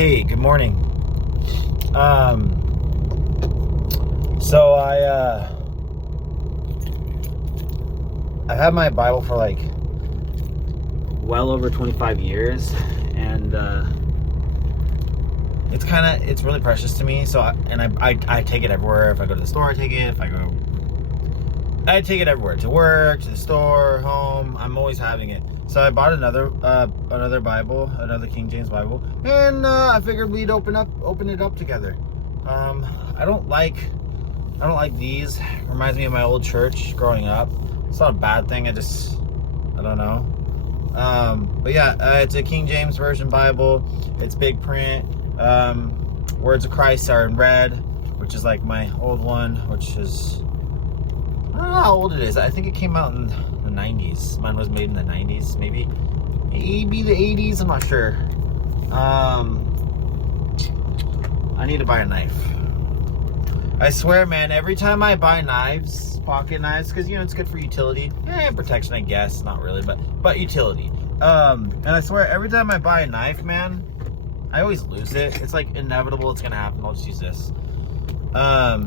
Hey, good morning. So I've had my Bible for like well over 25 years, and it's really precious to me. So I take it everywhere. If I go to the store, I take it. I take it everywhere, to work, to the store, home. I'm always having it. So I bought another Bible, another King James Bible, and I figured we'd open it up together. I don't like these. Reminds me of my old church growing up. It's not a bad thing. I don't know. But yeah, it's a King James Version Bible. It's big print. Words of Christ are in red, which is like my old one, which is, I don't know how old it is. I think it came out in the 90s. Mine was made in the 90s, maybe the 80s. I'm not sure. I need to buy a knife. I swear, man, every time I buy knives, pocket knives, because, you know, it's good for utility. Protection, I guess. Not really, but utility. And I swear, every time I buy a knife, man, I always lose it. It's like inevitable it's going to happen. I'll just use this. But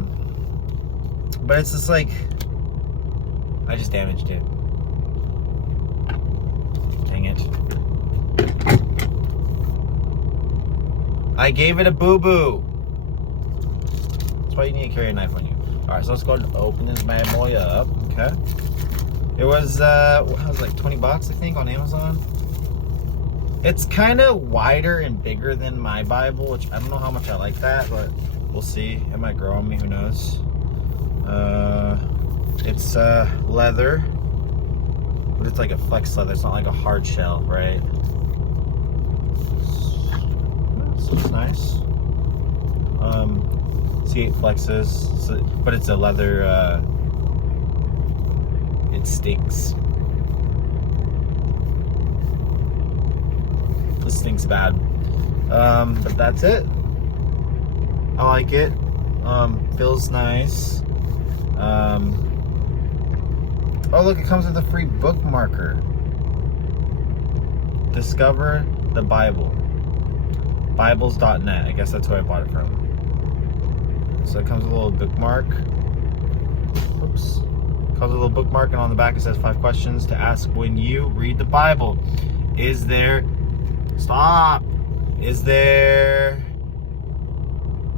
it's just like, I just damaged it. Dang it. I gave it a boo-boo. That's why you need to carry a knife on you. Alright, so let's go ahead and open this bad boy up. Okay. It was, like 20 bucks, I think, on Amazon. It's kind of wider and bigger than my Bible, which I don't know how much I like that, but we'll see. It might grow on me, who knows. It's leather, but it's like a flex leather. It's not like a hard shell, right? It's nice. See, it flexes, but it's a leather. It stinks. This stinks bad. But that's it. I like it. Feels nice. Oh, look, it comes with a free bookmarker. Discover the Bible. Bibles.net. I guess that's who I bought it from. So it comes with a little bookmark. Oops. Comes with a little bookmark, and on the back it says 5 questions to ask when you read the Bible. Is there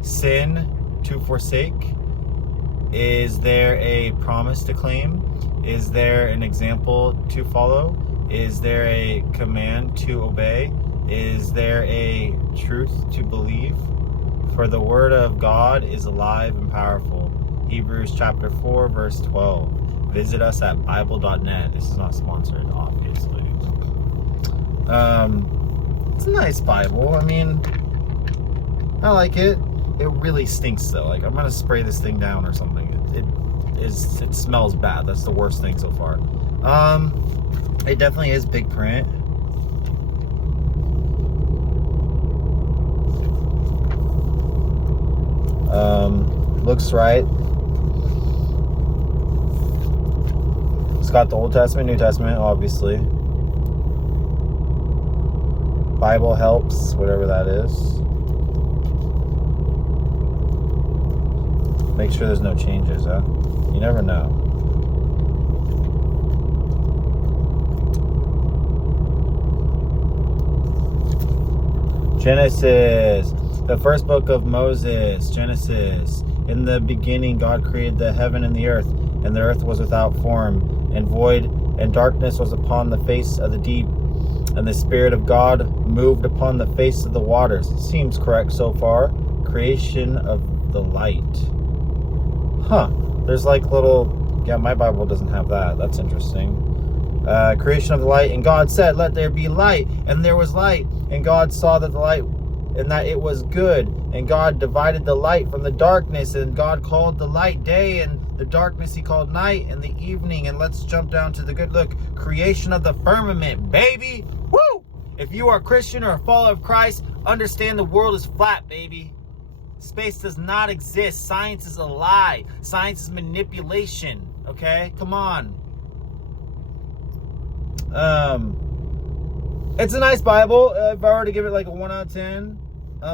sin to forsake? Is there a promise to claim? Is there an example to follow? Is there a command to obey? Is there a truth to believe? For the word of God is alive and powerful. Hebrews chapter 4, verse 12. Visit us at Bible.net. This is not sponsored, obviously. It's a nice Bible. I mean, I like it. It really stinks though. Like, I'm gonna spray this thing down or something. It smells bad. That's the worst thing so far. It definitely is big print. Looks right. It's got the Old Testament, New Testament, obviously. Bible helps, whatever that is. Make sure there's no changes, huh? You never know. Genesis, the first book of Moses. Genesis. In the beginning, God created the heaven and the earth was without form and void, and darkness was upon the face of the deep, and the Spirit of God moved upon the face of the waters. Seems correct so far. Creation of the light. Huh. There's like little... Yeah, my Bible doesn't have that. That's interesting. Creation of the light. And God said, let there be light. And there was light. And God saw that the light... and that it was good. And God divided the light from the darkness. And God called the light day, and the darkness he called night, and the evening. And let's jump down to the good. Look, creation of the firmament, baby. Woo! If you are a Christian or a follower of Christ, understand the world is flat, baby. Space does not exist. Science is a lie. Science is manipulation. Okay? Come on. It's a nice Bible. If I were to give it like a 1 out of 10,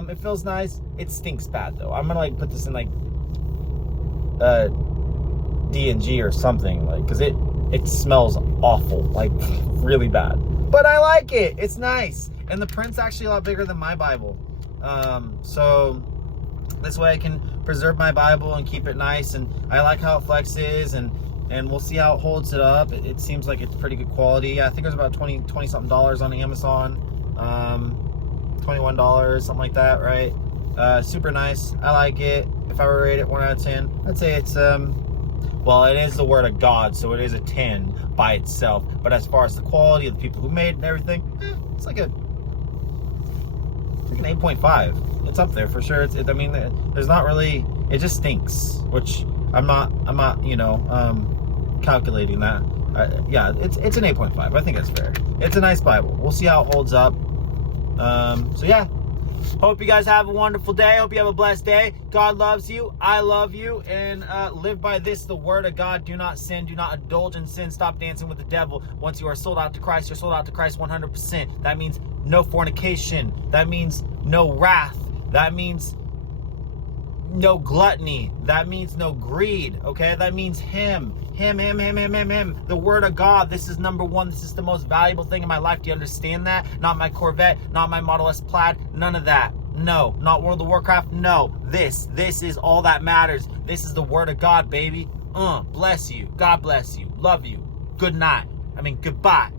It feels nice. It stinks bad though. I'm gonna like put this in like D&G or something, like, because it smells awful, like really bad. But I like it. It's nice. And the print's actually a lot bigger than my Bible. So this way I can preserve my Bible and keep it nice. And I like how it flexes, and we'll see how it holds it up. It seems like it's pretty good quality. I think it was about $20 something on Amazon. $21, something like that, right? Super nice. I like it. If I were to rate it 1 out of 10, I'd say it's well, it is the Word of God, so it is a 10 by itself. But as far as the quality of the people who made it and everything, it's like an 8.5. It's up there for sure. I mean, there's not really. It just stinks, which I'm not, you know, calculating that. Yeah, it's an 8.5. I think that's fair. It's a nice Bible. We'll see how it holds up. So yeah. Hope you guys have a wonderful day. Hope you have a blessed day. God loves you. I love you. And live by this, the Word of God. Do not sin. Do not indulge in sin. Stop dancing with the devil. Once you are sold out to Christ, you're sold out to Christ 100%. That means no fornication. That means no wrath. That means no gluttony. That means no greed. Okay? That means Him. Him. The Word of God. This is number one. This is the most valuable thing in my life. Do you understand that? Not my Corvette. Not my Model S Plaid. None of that. No. Not World of Warcraft. No. This is all that matters. This is the Word of God, baby. Bless you. God bless you. Love you. Good night. Goodbye.